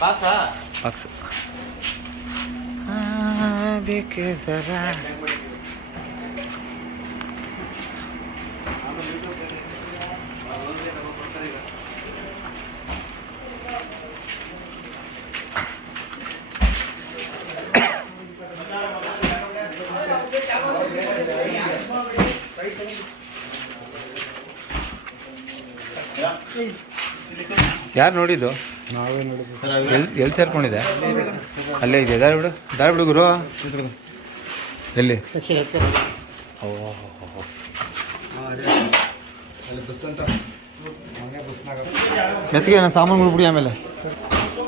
ಬಾಕ್ಸಾ? ಅದಕ್ಕೆ ಜರಾ ಯಾರು ನೋಡಿದ್ದು? ಎಲ್ಲಿ ಎಲ್ಲಿ ಸೇರ್ಕೊಂಡಿದೆ ಅಲ್ಲೇ. ಇದೆ ದಾರಿ ಬಿಡು ದಾರಿ ಬಿಡು ಗುರು. ಎಲ್ಲಿ? ಎತ್ತಿಗೆ ನಾನು ಸಾಮಾನುಗಳು ಬಿಡಿ ಆಮೇಲೆ.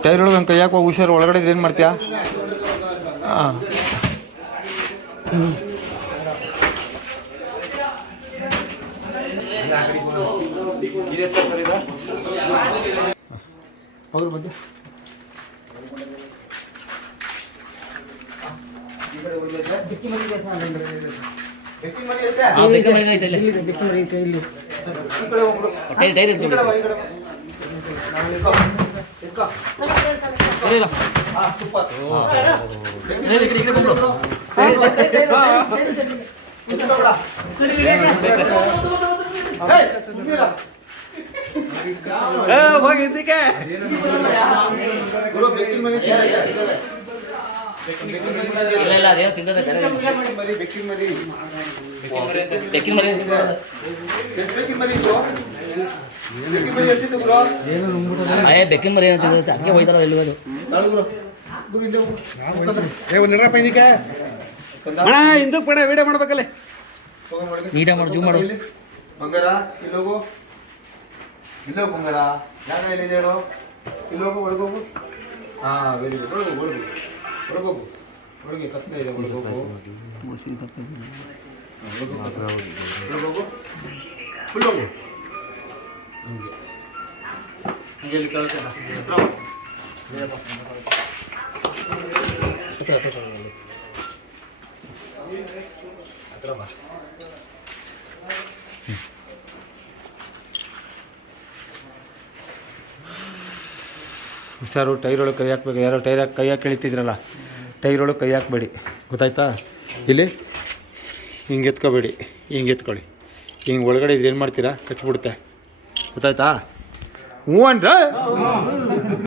ಟೈರ್ ಒಳಗೆ ಕೈ ಹಾಕುವ ಹುಷಾರು ಒಳಗಡೆ ಏನು ಮಾಡ್ತೀಯಾ? ಹಾಂ. ಸರ್ ಇದು ಅವ್ರ ಬಗ್ಗೆ ಹಾಂ ಬೆಕ್ಕ ಮರಿ ಐತೆ ಇಲ್ಲಿ ಟೈರ್ ಟೈರ್ ಇಟ್ಕೊಂಡು ಇಲ್ಲ ಇಲ್ಲ ಈ ಕಡೆ ಈ ಕಡೆ ಬಂದ್ಬಿಡು. ಹೋಗಿದ್ದಕ್ಕೆ ಇಲ್ಲ ಇಲ್ಲ ಅದೇನು ತಿಂದದೆ ಬೇರೆ ಬೆಕ್ಕಿನ ಮರಿ ಅಯ್ಯ ಬೆಕ್ಕಿನ ಮರಿ ಏನು ತಿಂದದೆ ಅದಕ್ಕೆ ಹೋಯ್ತಾರ ಎಲ್ಲಿ ಅಣ್ಣ ಹಿಂದಕ್ಕೆ ಪಡೆ ವಿಡಿಯೋ ಮಾಡ್ಬೇಕಲ್ಲೇ. ನೀಟಾಗಿ ಮಾಡು ಜೂಮ್ ಮಾಡು. ಬಂಗಾರ ಇಲ್ಲೋಗು ಇಲ್ಲೋಗು ಬಂಗಾರ ಜಾಗ ಎಲ್ಲಿದೆ ಹೇಳು? ಇಲ್ಲೋಗು ಒಳಗೋಗು ಹಾಂ ವೆರಿ ಗುಡ್ ಒಳಗೋಗು ಒಳಗೋಗು ಒಳಗೋಗು ಒಳಗೆ ಕತ್ನೆ ಇದೆ ಒಳಗೋಗು ಒಳಗೋಗು ಫುಲ್ಲೋಗು ಹಂಗೆ. ಹಂಗೆ. ಇಲ್ಲಿ ಕಳ್ಸೋಣ ಹತ್ರ. ಹತ್ರ ಬಾ. ಹುಷಾರು, ಟೈರ್ ಒಳಗೆ ಕೈ ಹಾಕ್ಬೇಕು. ಯಾರೋ ಟೈರ್ ಹಾಕಿ ಕೈ ಹಾಕಿ ಟೈರ್ ಒಳಗೆ ಕೈ ಹಾಕಬೇಡಿ. ಗೊತ್ತಾಯ್ತಾ? ಇಲ್ಲಿ ಹಿಂಗೆ ಎತ್ಕೋಬೇಡಿ. ಹಿಂಗೆ ಎತ್ಕೊಳ್ಳಿ. ಹಿಂಗೆ ಒಳಗಡೆ ಇದು ಏನು ಮಾಡ್ತೀರಾ? ಕಚ್ಚಿಬಿಡುತ್ತೆ ಗೊತ್ತಾಯ್ತಾ? ಹ್ಞೂ ಅಂದ್ರೆ?